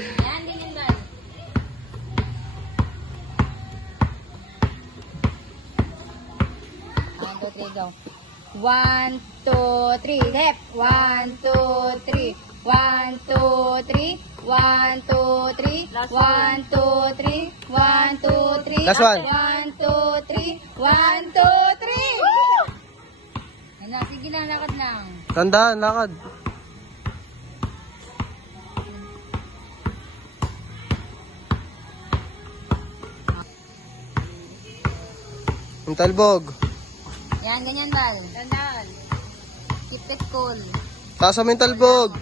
Yan, ganyan ba? 1, 2, 3, go. 1, 2, 3, left. 1, 2, 3. 1, 2, 3. 1, 2, 3. 1, 2, 3. 1, 2, 3. Last one. 1, 2, 3. 1, 2, 3. Ano, sige lang, lakad lang. Tandaan, lakad. Yung talbog. Yan, ganyan, Dal. Tandaan. Keep it cool. Taas mo yung talbog.